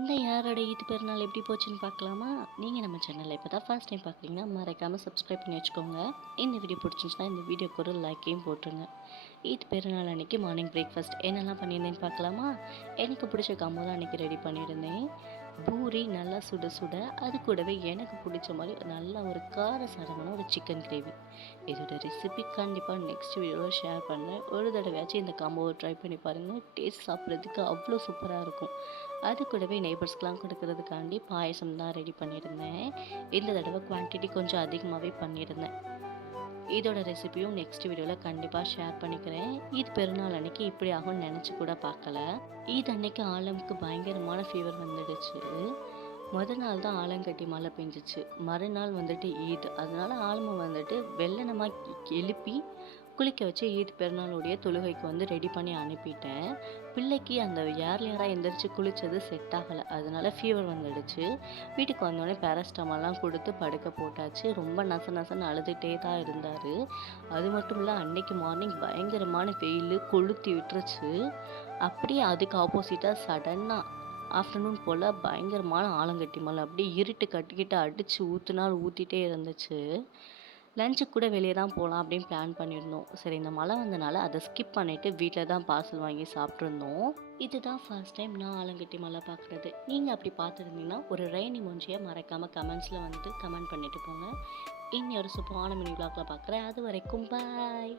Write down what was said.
இந்த யாரோட ஈத் பெருநாள் எப்படி போச்சுன்னு பார்க்கலாமா? நீங்கள் நம்ம சேனலில் இப்போ தான் ஃபர்ஸ்ட் டைம் பார்க்குறீங்கன்னா மறக்காமல் சப்ஸ்கிரைப் பண்ணி வச்சுக்கோங்க. இந்த வீடியோ பிடிச்சிருந்துச்சுன்னா இந்த வீடியோக்கு ஒரு லைக்கையும் போட்டுருங்க. ஈத் பெருநாள் அன்றைக்கி மார்னிங் பிரேக்ஃபாஸ்ட் என்னெல்லாம் பண்ணியிருந்தேன்னு பார்க்கலாமா? எனக்கு பிடிச்ச காம்போ தான் அன்றைக்கி ரெடி பண்ணியிருந்தேன். பூரி நல்லா சுட சுட அது கூடவே எனக்கு பிடிச்ச மாதிரி நல்லா ஒரு காரசாரமான ஒரு சிக்கன் கிரேவி. இதோட ரெசிபி கண்டிப்பாக நெக்ஸ்ட் வீடியோவில் ஷேர் பண்ணுறேன். ஒரு தடவையாச்சும் இந்த காம்போவை ட்ரை பண்ணி பாருங்கள். டேஸ்ட் சாப்பிட்றதுக்கு அவ்வளோ சூப்பராக இருக்கும். அது கூடவே நெய்பர்ஸ்க்கெலாம் கொடுக்கறதுக்காண்டி பாயசம் தான் ரெடி பண்ணியிருந்தேன். இந்த தடவை குவான்டிட்டி கொஞ்சம் அதிகமாகவே பண்ணியிருந்தேன். இதோட ரெசிபியும் நெக்ஸ்ட் வீடியோவில் கண்டிப்பாக ஷேர் பண்ணிக்கிறேன். இது பெருநாள் அன்னைக்கு இப்படி ஆகும்னு நினச்சி கூட பார்க்கல. ஈத் அன்னைக்கு ஆலமுக்கு பயங்கரமான ஃபீவர் வந்துடுச்சு. நாள் தான் ஆலங்கட்டி மழை பெஞ்சிச்சு. மறுநாள் வந்துட்டு ஈத். அதனால ஆலமை வந்துட்டு வெள்ளனமாக எழுப்பி குளிக்க வச்சு ஈத் பெருநாளுடைய தொழுகைக்கு வந்து ரெடி பண்ணி அனுப்பிட்டேன். பிள்ளைக்கு அந்த ஏர்லியராக எந்திரிச்சு குளித்தது செட் ஆகலை. அதனால ஃபீவர் வந்துடுச்சு. வீட்டுக்கு வந்தோடனே பேராசிட்டமால்லாம் கொடுத்து படுக்க போட்டாச்சு. ரொம்ப நசன்னு அழுதுகிட்டே தான் இருந்தார். அது மட்டும் இல்லை, அன்னைக்கு மார்னிங் பயங்கரமான வெயில் கொளுத்தி விட்டுருச்சு. அப்படியே அதுக்கு ஆப்போசிட்டாக சடனாக ஆஃப்டர்நூன் போல் பயங்கரமான ஆலங்கட்டி மழை அப்படியே இருட்டு கட்டிக்கிட்டு அடித்து ஊற்றிட்டே இருந்துச்சு. லஞ்சுக்கு கூட வெளியே தான் போகலாம் அப்படின்னு பிளான் பண்ணியிருந்தோம். சரி, இந்த மழை வந்தனால அதை ஸ்கிப் பண்ணிவிட்டு வீட்டில் தான் பார்சல் வாங்கி சாப்பிட்ருந்தோம். இதுதான் ஃபர்ஸ்ட் டைம் நான் ஆலங்கட்டி மழை பார்க்குறது. நீங்கள் அப்படி பார்த்துருந்தீங்கன்னா ஒரு ரெய்னி மூஞ்சியை மறக்காமல் கமெண்ட்ஸில் வந்துட்டு கமெண்ட் பண்ணிட்டு போங்க. இன்னொரு சூப்பரான மினி விளாக்ல பார்க்குறேன். அது வரைக்கும் பாய்.